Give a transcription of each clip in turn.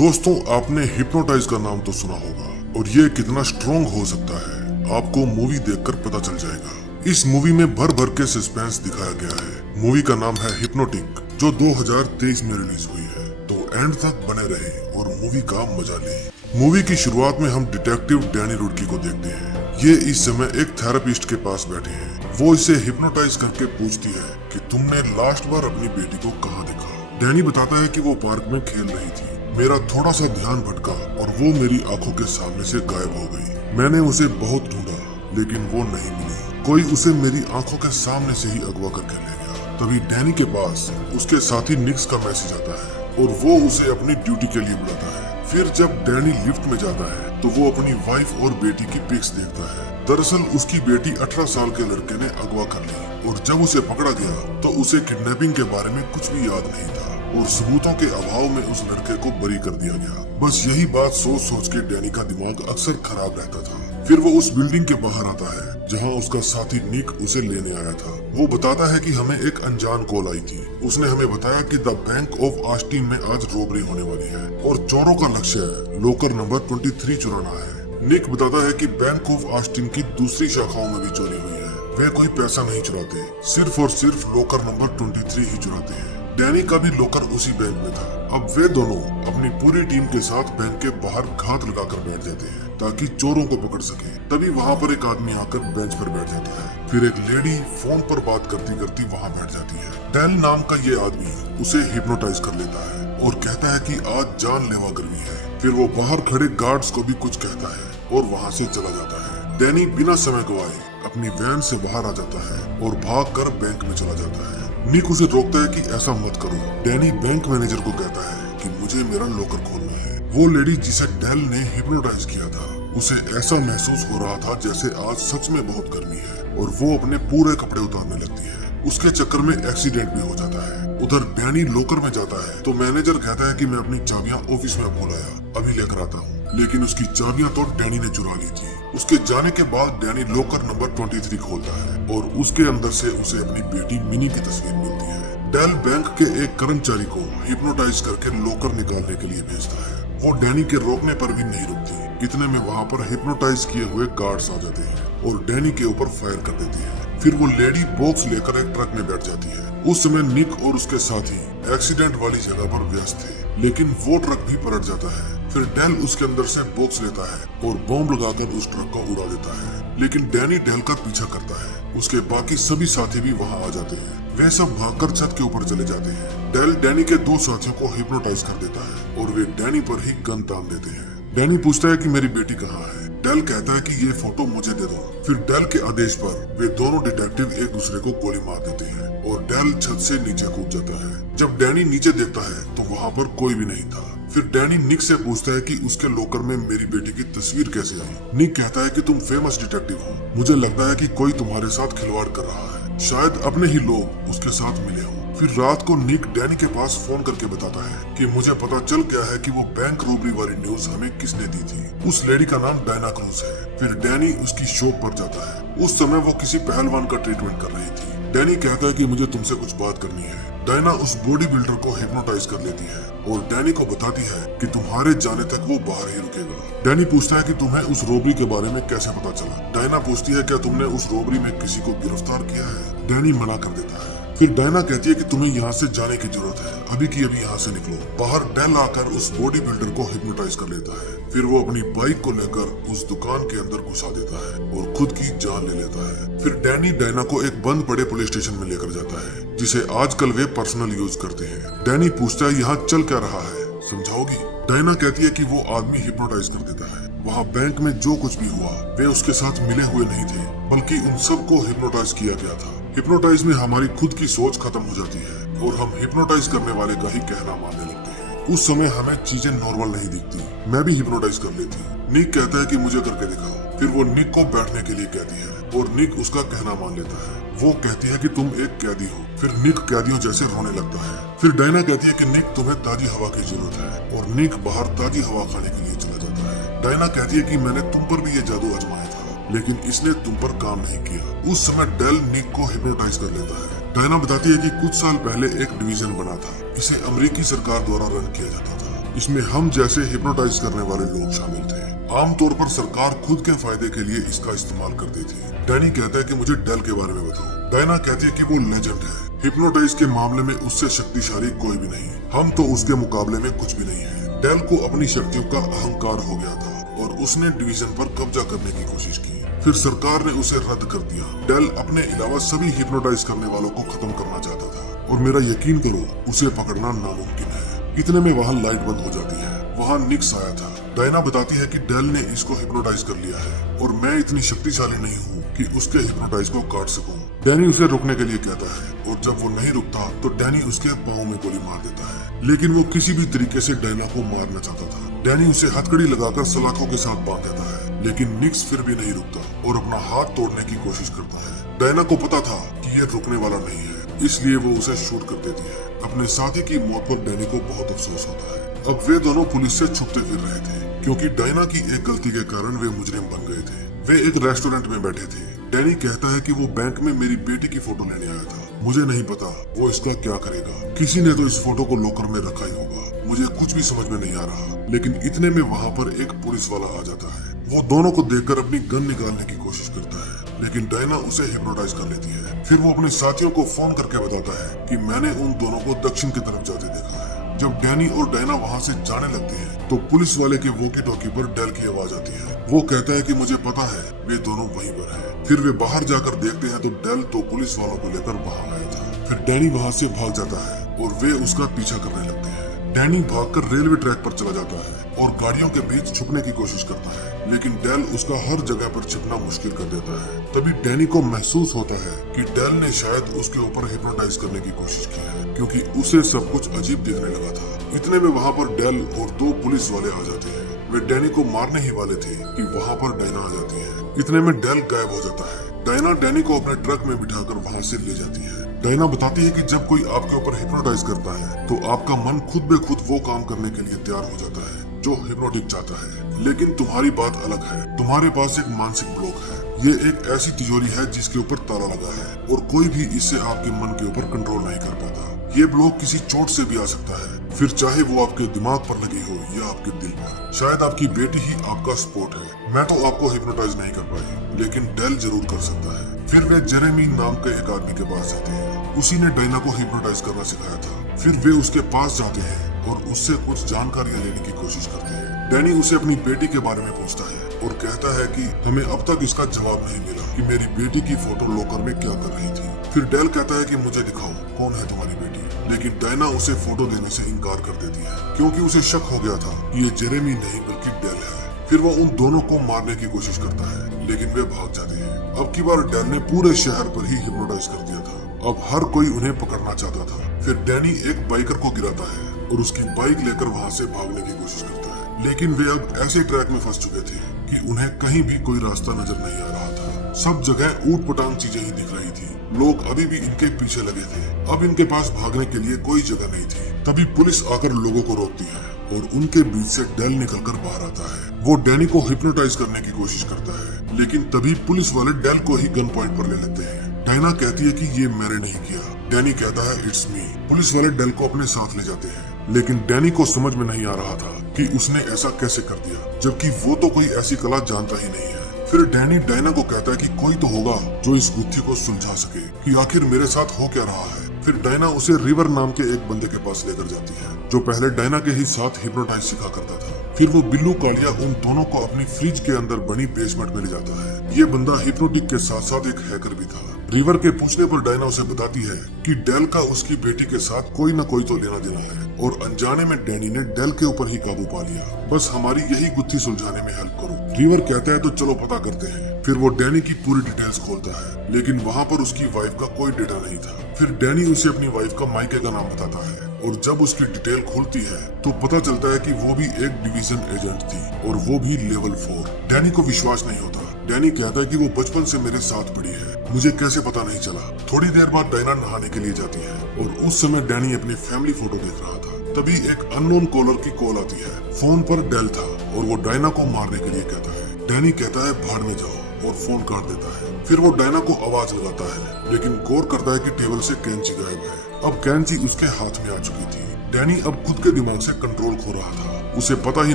दोस्तों, आपने हिप्नोटाइज का नाम तो सुना होगा और ये कितना स्ट्रॉन्ग हो सकता है आपको मूवी देखकर पता चल जाएगा। इस मूवी में भर भर के सस्पेंस दिखाया गया है। मूवी का नाम है हिप्नोटिक, जो 2023 में रिलीज हुई है। तो एंड तक बने रहे और मूवी का मजा लें। मूवी की शुरुआत में हम डिटेक्टिव डैनी रुडकी को देखते हैं। ये इस समय एक थेरेपिस्ट के पास बैठे हैं। वो इसे हिप्नोटाइज करके पूछती है कि तुमने लास्ट बार अपनी बेटी को कहाँ देखा। डैनी बताता है कि वो पार्क में खेल रही थी। मेरा थोड़ा सा ध्यान भटका और वो मेरी आंखों के सामने से गायब हो गई। मैंने उसे बहुत ढूंढा लेकिन वो नहीं मिली। कोई उसे मेरी आंखों के सामने से ही अगवा करके ले गया। तभी डैनी के पास उसके साथी निक्स का मैसेज आता है और वो उसे अपनी ड्यूटी के लिए बुलाता है। फिर जब डैनी लिफ्ट में जाता है तो वो अपनी वाइफ और बेटी की पिक्स देखता है। दरअसल उसकी बेटी 18 साल के लड़के ने अगवा कर ली और जब उसे पकड़ा गया तो उसे किडनैपिंग के बारे में कुछ भी याद नहीं था और सबूतों के अभाव में उस लड़के को बरी कर दिया गया। बस यही बात सोच सोच के डैनी का दिमाग अक्सर खराब रहता था। फिर वो उस बिल्डिंग के बाहर आता है जहां उसका साथी निक उसे लेने आया था। वो बताता है कि हमें एक अनजान कॉल आई थी। उसने हमें बताया कि द बैंक ऑफ ऑस्टिन में आज रॉबरी होने वाली है और चोरों का लक्ष्य लोकर नंबर 23 चुराना है। निक बताता है कि बैंक ऑफ ऑस्टिन की दूसरी शाखाओं में भी चोरी हुई है। वे कोई पैसा नहीं चुराते, सिर्फ और सिर्फ लोकर नंबर 23 ही चुराते हैं। डैनी का भी लोकर उसी बैंक में था। अब वे दोनों अपनी पूरी टीम के साथ बैंक के बाहर घात लगाकर बैठ जाते हैं ताकि चोरों को पकड़ सके। तभी वहाँ पर एक आदमी आकर बेंच पर बैठ जाता है। फिर एक लेडी फोन पर बात करती करती वहाँ बैठ जाती है। डेल नाम का ये आदमी उसे हिप्नोटाइज कर लेता है और कहता है कि आज जानलेवा गर्मी है। फिर वो बाहर खड़े गार्ड्स को भी कुछ कहता है और वहाँ से चला जाता है। डैनी बिना समय गवाए अपनी वैन से बाहर आ जाता है और भागकर बैंक में चला जाता है। निक उसे रोकता है कि ऐसा मत करो। डैनी बैंक मैनेजर को कहता है कि मुझे मेरा लॉकर खोलना है। वो लेडी जिसे डेल ने हिप्नोटाइज किया था, उसे ऐसा महसूस हो रहा था जैसे आज सच में बहुत गर्मी है और वो अपने पूरे कपड़े उतारने लगती है। उसके चक्कर में एक्सीडेंट भी हो जाता है। उधर डैनी लॉकर में जाता है तो मैनेजर कहता है कि मैं अपनी चाबियां ऑफिस में भूल आया, अभी लेकर आता हूँ। लेकिन उसकी चाबियां तो डैनी ने चुरा ली थी। उसके जाने के बाद डैनी लॉकर नंबर 23 खोलता है और उसके अंदर से उसे अपनी बेटी मिनी की तस्वीर मिलती है। डेल बैंक के एक कर्मचारी को हिप्नोटाइज करके लॉकर निकालने के लिए भेजता है। वो डैनी के रोकने पर भी नहीं रुकती। इतने में वहाँ पर हिप्नोटाइज किए हुए गार्ड्स आ जाते हैं और डैनी के ऊपर फायर कर देती है। फिर वो लेडी बॉक्स लेकर एक ट्रक में बैठ जाती है। उस समय निक और उसके साथी एक्सीडेंट वाली जगह पर व्यस्त थे, लेकिन वो ट्रक भी पलट जाता है। फिर डेल उसके अंदर से बॉक्स लेता है और बॉम्ब लगाकर उस ट्रक को उड़ा देता है। लेकिन डैनी डेल का पीछा करता है। उसके बाकी सभी साथी भी वहाँ आ जाते हैं। वे सब भागकर छत के ऊपर चले जाते हैं। डेल डैनी के दो साथियों को हिप्नोटाइज कर देता है और वे डैनी पर ही गन तान देते हैं। डैनी पूछता है कि मेरी बेटी कहाँ है। डेल कहता है कि ये फोटो मुझे दे दो। फिर डेल के आदेश पर वे दोनों डिटेक्टिव एक दूसरे को गोली मार देते हैं और डेल छत से नीचे कूद जाता है। जब डैनी नीचे देखता है तो वहाँ पर कोई भी नहीं था। फिर डैनी निक से पूछता है कि उसके लॉकर में मेरी बेटी की तस्वीर कैसे आई। निक कहता है कि तुम फेमस डिटेक्टिव हो, मुझे लगता है कि कोई तुम्हारे साथ खिलवाड़ कर रहा है, शायद अपने ही लोग उसके साथ मिले हों। फिर रात को निक डैनी के पास फोन करके बताता है कि मुझे पता चल गया है कि वो बैंक रोबरी वाली न्यूज हमें किसने दी थी। उस लेडी का नाम डायना क्रूज है। फिर डैनी उसकी शॉप पर जाता है। उस समय वो किसी पहलवान का ट्रीटमेंट कर रही थी। डैनी कहता है कि मुझे तुमसे कुछ बात करनी है। डायना उस बॉडी बिल्डर को हिप्नोटाइज कर लेती है और डैनी को बताती है कि तुम्हारे जाने तक वो बाहर ही रुकेगा। डैनी पूछता है कि तुम्हें उस रोबरी के बारे में कैसे पता चला। डायना पूछती है क्या तुमने उस रोबरी में किसी को गिरफ्तार किया है। डैनी मना कर देता है। फिर डायना कहती है कि तुम्हें यहाँ से जाने की जरूरत है, अभी की अभी यहाँ से निकलो। बाहर डेल आकर उस बॉडी बिल्डर को हिप्नोटाइज कर लेता है। फिर वो अपनी बाइक को लेकर उस दुकान के अंदर घुसा देता है और खुद की जान ले लेता है। फिर डैनी डायना को एक बंद पड़े पुलिस स्टेशन में लेकर जाता है जिसे आजकल वे पर्सनल यूज करते हैं। डैनी पूछता है यहाँ चल क्या रहा है, समझाओगी। डायना कहती है कि वो आदमी हिप्नोटाइज कर देता है। वहाँ बैंक में जो कुछ भी हुआ वे उसके साथ मिले हुए नहीं थे, बल्कि उन सबको हिप्नोटाइज किया गया था। हिप्नोटाइज में हमारी खुद की सोच खत्म हो जाती है और हम हिप्नोटाइज करने वाले का ही कहना मानने लगते हैं। उस समय हमें चीजें नॉर्मल नहीं दिखती। मैं भी हिप्नोटाइज कर लेती। निक कहता है कि मुझे करके दिखाओ। फिर वो निक को बैठने के लिए कहती है और निक उसका कहना मान लेता है। वो कहती है कि तुम एक कैदी हो। फिर निक कैदियों जैसे रोने लगता है। फिर डायना कहती है कि निक तुम्हें ताजी हवा की जरूरत है और निक बाहर ताजी हवा खाने के लिए चला जाता है। डायना कहती है कि मैंने तुम पर भी ये जादू आजमाया था लेकिन इसने तुम पर काम नहीं किया। उस समय डेल निक को हिप्नोटाइज कर लेता है। डायना बताती है कि कुछ साल पहले एक डिवीजन बना था। इसे अमेरिकी सरकार द्वारा रन किया जाता था। इसमें हम जैसे हिप्नोटाइज करने वाले लोग शामिल थे। आमतौर पर सरकार खुद के फायदे के लिए इसका इस्तेमाल करती थी। डैनी कहता है कि मुझे डेल के बारे में बताओ। डायना कहती है कि वो लेजेंड है, हिप्नोटाइज के मामले में उससे शक्तिशाली कोई भी नहीं, हम तो उसके मुकाबले में कुछ भी नहीं है। डेल को अपनी शक्तियों का अहंकार हो गया था और उसने डिवीजन पर कब्जा करने की कोशिश की। फिर सरकार ने उसे रद्द कर दिया। डेल अपने अलावा सभी हिप्नोटाइज करने वालों को खत्म करना चाहता था और मेरा यकीन करो उसे पकड़ना नामुमकिन है। इतने में वहाँ लाइट बंद हो जाती है। वहाँ निक्स आया था। डायना बताती है कि डेल ने इसको हिप्नोटाइज कर लिया है और मैं इतनी शक्तिशाली नहीं हूँ कि उसके हिप्नोटाइज को काट सकूं। डैनी उसे रोकने के लिए कहता है और जब वो नहीं रुकता तो डैनी उसके पाँव में गोली मार देता है। लेकिन वो किसी भी तरीके से डायना को मारना चाहता था। डैनी उसे हथकड़ी लगाकर सलाखों के साथ बांध देता है, लेकिन निक्स फिर भी नहीं रुकता और अपना हाथ तोड़ने की कोशिश करता है। डायना को पता था कि ये रुकने वाला नहीं है, इसलिए वो उसे शूट कर देती है। अपने साथी की मौत पर डैनी को बहुत अफसोस होता है। अब वे दोनों पुलिस से छुपते फिर रहे थे क्योंकि डायना की एक गलती के कारण वे मुजरिम बन गए थे। वे एक रेस्टोरेंट में बैठे थे। डैनी कहता है कि वो बैंक में मेरी बेटी की फोटो लेने आया था, मुझे नहीं पता वो इसका क्या करेगा। किसी ने तो इस फोटो को लॉकर में रखा ही होगा, मुझे कुछ भी समझ में नहीं आ रहा। लेकिन इतने में वहाँ पर एक पुलिस वाला आ जाता है। वो दोनों को देखकर अपनी गन निकालने की कोशिश करता है, लेकिन डायना उसे हिप्नोटाइज कर लेती है। फिर वो अपने साथियों को फोन करके बताता है कि मैंने उन दोनों को दक्षिण की तरफ जाते देखा है। जब डैनी और डायना वहाँ से जाने लगते हैं तो पुलिस वाले के वॉकी टॉकी पर डेल की आवाज आती है। वो कहता है कि मुझे पता है वे दोनों वहीं पर हैं। फिर वे बाहर जाकर देखते हैं तो डेल तो पुलिस वालों को लेकर बाहर आया था। फिर डैनी वहाँ से भाग जाता है और वे उसका पीछा करने लगते हैं। डैनी भागकर रेलवे ट्रैक पर चला जाता है और गाड़ियों के बीच छुपने की कोशिश करता है, लेकिन डेल उसका हर जगह पर छिपना मुश्किल कर देता है। तभी डैनी को महसूस होता है कि डेल ने शायद उसके ऊपर हिप्नोटाइज करने की कोशिश की है, क्योंकि उसे सब कुछ अजीब दिखने लगा था। इतने में वहाँ पर डेल और दो पुलिस वाले आ जाते हैं। वे डैनी को मारने ही वाले थे कि वहाँ पर डायना आ जाती है। इतने में डेल गायब हो जाता है। डायना डैनी को अपने ट्रक में बिठाकर वहाँ से ले जाती है। डायना बताती है कि जब कोई आपके ऊपर हिप्नोटाइज करता है तो आपका मन खुद ब खुद वो काम करने के लिए तैयार हो जाता है जो हिप्नोटिक चाहता है। लेकिन तुम्हारी बात अलग है, तुम्हारे पास एक मानसिक ब्लॉक है। ये एक ऐसी तिजोरी है जिसके ऊपर ताला लगा है और कोई भी इससे आपके मन के ऊपर कंट्रोल नहीं कर पाता। ये ब्लॉक किसी चोट से भी आ सकता है, फिर चाहे वो आपके दिमाग पर लगी हो या आपके दिल पर। शायद आपकी बेटी ही आपका सपोर्ट है। मैं तो आपको हिप्नोटाइज नहीं कर पाई, लेकिन डेल जरूर कर सकता है। फिर वे जेरेमी नाम के एक आदमी के पास जाते हैं। उसी ने डायना को हिप्नोटाइज करना सिखाया था। फिर वे उसके पास जाते हैं और उससे कुछ जानकारियां लेने की कोशिश करते हैं। डैनी उसे अपनी बेटी के बारे में पूछता है और कहता है कि हमें अब तक इसका जवाब नहीं मिला कि मेरी बेटी की फोटो लॉकर में क्या कर रही थी। फिर डेल कहता है कि मुझे दिखाओ कौन है तुम्हारी बेटी, लेकिन डायना उसे फोटो देने से इनकार कर देती है क्योंकि उसे शक हो गया था कि ये जेरेमी नहीं बल्कि डेल है। फिर वो उन दोनों को मारने की कोशिश करता है, लेकिन वे भाग जाते हैं। अब की बार डेल ने पूरे शहर पर ही हिप्नोटाइज कर दिया था। अब हर कोई उन्हें पकड़ना चाहता था। फिर डैनी एक बाइकर को गिराता है और उसकी बाइक लेकर वहाँ से भागने की कोशिश करता है, लेकिन वे अब ऐसे ट्रैक में फंस चुके थे कि उन्हें कहीं भी कोई रास्ता नजर नहीं आ रहा था। सब जगह ऊट पटांग चीजें ही दिख रही थी। लोग अभी भी इनके पीछे लगे थे। अब इनके पास भागने के लिए कोई जगह नहीं थी। तभी पुलिस आकर लोगों को रोकती है और उनके बीच से डेल निकलकर बाहर आता है। वो डैनी को हिप्नोटाइज करने की कोशिश करता है, लेकिन तभी पुलिस वाले डेल को ही गन पॉइंट पर ले लेते हैं। डायना कहती है कि ये मैंने नहीं किया। डैनी कहता है इट्स मी। पुलिस वाले डेल को अपने साथ ले जाते हैं, लेकिन डैनी को समझ में नहीं आ रहा था कि उसने ऐसा कैसे कर दिया, जबकि वो तो कोई ऐसी कला जानता ही नहीं है। फिर डैनी डायना को कहता है कि कोई तो होगा जो इस गुत्थी को सुलझा सके कि आखिर मेरे साथ हो क्या रहा है। फिर डायना उसे रिवर नाम के एक बंदे के पास लेकर जाती है जो पहले डायना के ही साथ हिप्नोटाइज सिखा करता था। फिर वो बिल्लू कालिया उन दोनों को अपनी फ्रिज के अंदर बनी बेसमेंट में ले जाता है। ये बंदा हिप्नोटिक के साथ साथ एक हैकर भी था। रिवर के पूछने पर डायना उसे बताती है कि डेल का उसकी बेटी के साथ कोई न कोई तो लेना देना है और अनजाने में डैनी ने डेल के ऊपर ही काबू पा लिया। बस हमारी यही गुत्थी सुलझाने में हेल्प करो। रिवर कहता है तो चलो पता करते हैं। फिर वो डैनी की पूरी डिटेल्स खोलता है, लेकिन वहाँ पर उसकी वाइफ का कोई डेटा नहीं था। फिर डैनी उसे अपनी वाइफ का मायके का नाम बताता है और जब उसकी डिटेल खुलती है तो पता चलता है कि वो भी एक डिवीजन एजेंट थी और वो भी लेवल 4। डैनी को विश्वास नहीं होता। डैनी कहता है कि वो बचपन से मेरे साथ पड़ी है, मुझे कैसे पता नहीं चला। थोड़ी देर बाद डायना नहाने के लिए जाती है और उस समय डैनी अपनी फैमिली फोटो देख रहा था। तभी एक अननोन कॉलर की कॉल आती है। फोन पर डेल था और वो डायना को मारने के लिए कहता है। डैनी कहता है भाड़ में जाओ और फोन काट देता है। फिर वो डायना को आवाज लगाता है, लेकिन गौर करता है कि टेबल से कैंची गायब है। अब कैंची उसके हाथ में आ चुकी थी। डैनी अब खुद के दिमाग से कंट्रोल खो रहा था। उसे पता ही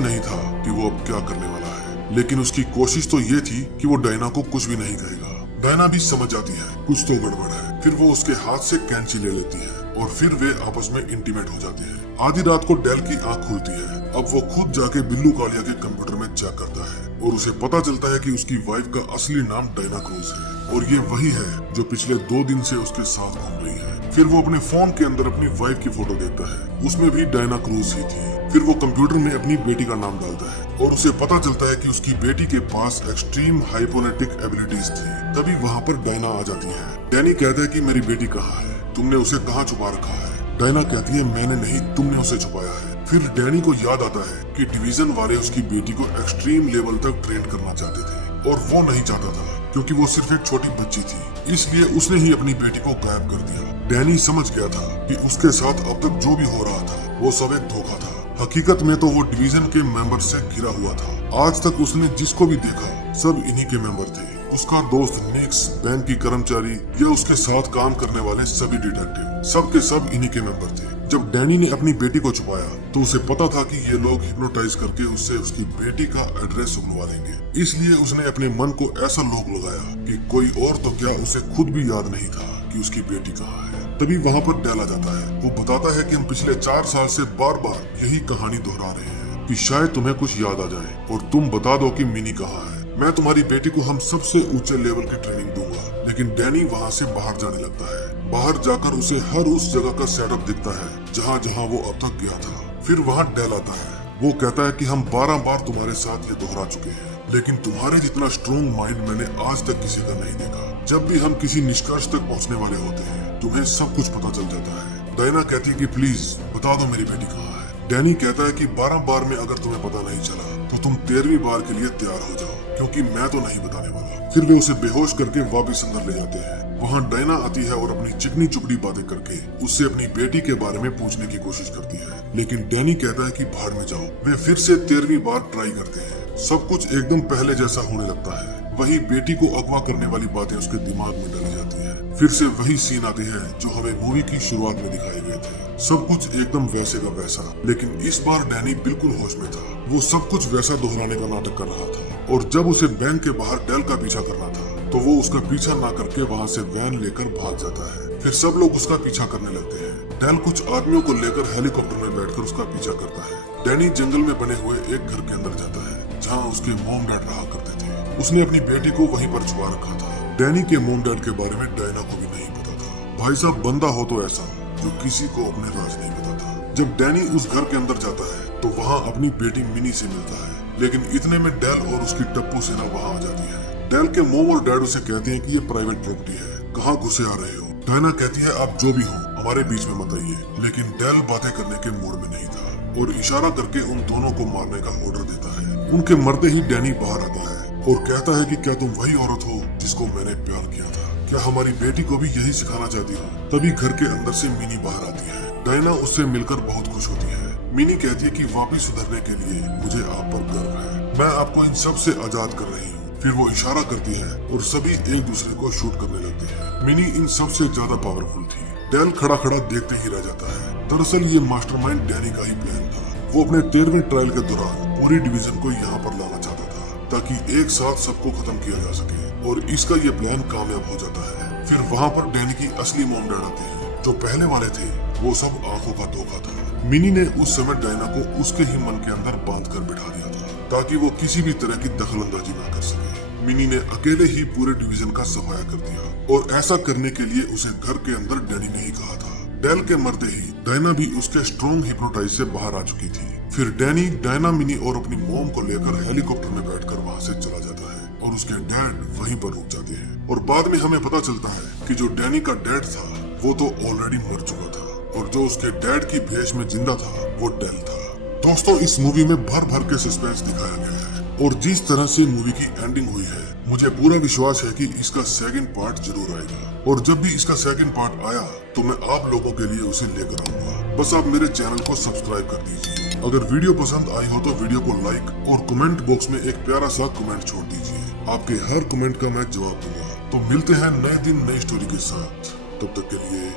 नहीं था कि वो अब क्या करने वाला है, लेकिन उसकी कोशिश तो ये थी कि वो डायना को कुछ भी नहीं कहेगा। डायना भी समझ जाती है कुछ तो गड़बड़ है। फिर वो उसके हाथ से कैंची ले लेती है और फिर वे आपस में इंटीमेट हो जाते हैं। आधी रात को डेल की आंख खुलती है। अब वो खुद जाके बिल्लू कालिया के कंप्यूटर में चेक करता है और उसे पता चलता है कि उसकी वाइफ का असली नाम डायना क्रूज है और ये वही है जो पिछले 2 दिन से उसके साथ घूम रही है। फिर वो अपने फोन के अंदर अपनी वाइफ की फोटो देखता है, उसमें भी डायना क्रूज ही थी। फिर वो कंप्यूटर में अपनी बेटी का नाम डालता है और उसे पता चलता है कि उसकी बेटी के पास एक्सट्रीम हाइपोनेटिक एबिलिटीज थी। तभी वहाँ पर डायना आ जाती है। डैनी कहता है कि मेरी बेटी कहाँ है, तुमने उसे कहाँ छुपा रखा है। डायना कहती है मैंने नहीं, तुमने उसे छुपाया है। फिर डैनी को याद आता है कि डिवीजन वाले उसकी बेटी को एक्सट्रीम लेवल तक ट्रेन करना चाहते थे और वो नहीं चाहता था क्योंकि वो सिर्फ एक छोटी बच्ची थी, इसलिए उसने ही अपनी बेटी को गायब कर दिया। डैनी समझ गया था कि उसके साथ अब तक जो भी हो रहा था वो सब एक धोखा था। हकीकत में तो वो डिवीजन के मेंबर से घिरा हुआ था। आज तक उसने जिसको भी देखा सब इन्हीं के मेंबर थे। उसका दोस्त निक्स, बैंक की कर्मचारी या उसके साथ काम करने वाले सभी डिटेक्टिव, सब के सब इन्हीं के मेंबर थे। जब डैनी ने अपनी बेटी को छुपाया तो उसे पता था कि ये लोग हिप्नोटाइज करके उससे उसकी बेटी का एड्रेस सुनवा लेंगे, इसलिए उसने अपने मन को ऐसा लोग लगाया कि कोई और तो क्या उसे खुद भी याद नहीं था कि उसकी बेटी कहाँ है। तभी वहाँ पर डेल आ जाता है। वो बताता है कि हम पिछले 4 साल से बार बार यही कहानी दोहरा रहे हैं कि शायद तुम्हें कुछ याद आ जाए और तुम बता दो कि मिनी कहाँ है। मैं तुम्हारी बेटी को हम सबसे ऊंचे लेवल की ट्रेनिंग दूंगा। लेकिन डैनी वहाँ से बाहर जाने लगता है। बाहर जाकर उसे हर उस जगह का सेटअप दिखता है जहाँ जहाँ वो अब तक गया था। फिर वहाँ डेल आता है। वो कहता है कि हम 12 बार तुम्हारे साथ ये दोहरा चुके हैं, लेकिन तुम्हारे जितना स्ट्रॉन्ग माइंड मैंने आज तक किसी का नहीं देखा। जब भी हम किसी निष्कर्ष तक पहुँचने वाले होते हैं तुम्हें सब कुछ पता चल जाता है। डायना कहती है कि प्लीज बता दो मेरी बेटी कहाँ है। डैनी कहता है कि 12 बार में अगर तुम्हें पता नहीं चला तो तुम 13वीं बार के लिए तैयार हो जाओ, क्योंकि मैं तो नहीं बताने वाला। फिर वे उसे बेहोश करके वापस अंदर ले जाते हैं। वहाँ डायना आती है और अपनी चिकनी चुपड़ी बातें करके उससे अपनी बेटी के बारे में पूछने की कोशिश करती है, लेकिन डैनी कहता है कि भाड़ में जाओ। वे फिर से 13वीं बार ट्राई करते हैं। सब कुछ एकदम पहले जैसा होने लगता है। वही बेटी को अगवा करने वाली बातें उसके दिमाग में डाली जाती है। फिर से वही सीन आते हैं जो हमें मूवी की शुरुआत में दिखाए गए थे। सब कुछ एकदम वैसे का वैसा, लेकिन इस बार डैनी बिल्कुल होश में था। वो सब कुछ वैसा दोहराने का नाटक कर रहा था और जब उसे बैंक के बाहर डेल का पीछा करना था तो वो उसका पीछा ना करके वहाँ से वैन लेकर भाग जाता है। फिर सब लोग उसका पीछा करने लगते हैं। डेल कुछ आदमियों को लेकर हेलीकॉप्टर में बैठकर उसका पीछा करता है। डैनी जंगल में बने हुए एक घर के अंदर जाता है जहाँ उसके मॉम डैड रहा करते थे। उसने अपनी बेटी को वहीं पर छुपा रखा था। डैनी के मॉम डैड के बारे में डायना को भी नहीं पता था। भाई साहब, बंदा हो तो ऐसा जो किसी को अपने राज नहीं बताता। जब डैनी उस घर के अंदर जाता है तो वहाँ अपनी बेटी मिनी से मिलता है, लेकिन इतने में डेल और उसकी टप्पू सेना वहाँ आ जाती है। डेल के मॉम और डैड उसे कहते हैं कि ये प्राइवेट प्रॉपर्टी है, कहाँ घुसे आ रहे हो। डायना कहती है आप जो भी हो हमारे बीच में मत आइए, लेकिन डेल बातें करने के मूड में नहीं था और इशारा करके उन दोनों को मारने का ऑर्डर देता है। उनके मरते ही डैनी बाहर आता है और कहता है कि क्या तुम वही औरत हो जिसको मैंने प्यार किया था? क्या हमारी बेटी को भी यही सिखाना चाहती हो? तभी घर के अंदर से मिनी बाहर आती है। डायना उससे मिलकर बहुत खुश होती है। मिनी कहती है कि वापिस सुधरने के लिए मुझे आप पर गर्व है, मैं आपको इन सब से आजाद कर रही हूँ। फिर वो इशारा करती है और सभी एक दूसरे को शूट करने लगते हैं। मिनी इन सब से ज्यादा पावरफुल थी। डेल खड़ा खड़ा देखते ही रह जाता है। दरअसल ये मास्टरमाइंड डैनी का ही प्लान था। वो अपने 13वें ट्रायल के दौरान पूरी डिवीजन को यहाँ पर लाना चाहता था ताकि एक साथ सबको खत्म किया जा सके, और इसका ये प्लान कामयाब हो जाता है। फिर वहाँ पर डैनी की असली मॉम डैड आते हैं। जो पहले वाले थे वो सब आंखों का धोखा था। मिनी ने उस समय डायना को उसके ही मन के अंदर बांध कर बिठा दिया था ताकि वो किसी भी तरह की दखलंदाजी ना कर सके। मिनी ने अकेले ही पूरे डिवीजन का सफाया कर दिया और ऐसा करने के लिए उसे घर के अंदर डैनी ने ही कहा था। डेल के मरते ही डायना भी उसके स्ट्रॉन्ग हिप्नोटाइज से बाहर आ चुकी थी। फिर डैनी डायना, मिनी और अपनी मॉम को लेकर हेलीकॉप्टर में बैठकर वहाँ से चला जाता है और उसके डैड वहीं पर रुक जाते हैं। और बाद में हमें पता चलता है कि जो डैनी का डैड था वो तो ऑलरेडी मर चुका था और जो उसके डैड की भेष में जिंदा था वो डेल था। दोस्तों, इस मूवी में भर भर के सस्पेंस दिखाया गया है और जिस तरह से मूवी की एंडिंग हुई है मुझे पूरा विश्वास है कि इसका सेकंड पार्ट जरूर आएगा, और जब भी इसका सेकंड पार्ट आया तो मैं आप लोगों के लिए उसे लेकर आऊंगा। बस आप मेरे चैनल को सब्सक्राइब कर दीजिए। अगर वीडियो पसंद आई हो तो वीडियो को लाइक और कमेंट बॉक्स में एक प्यारा सा कमेंट छोड़ दीजिए। आपके हर कमेंट का मैं जवाब दूंगा। तो मिलते हैं नए दिन नई स्टोरी के साथ, तब तक के लिए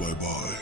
बाय बाय।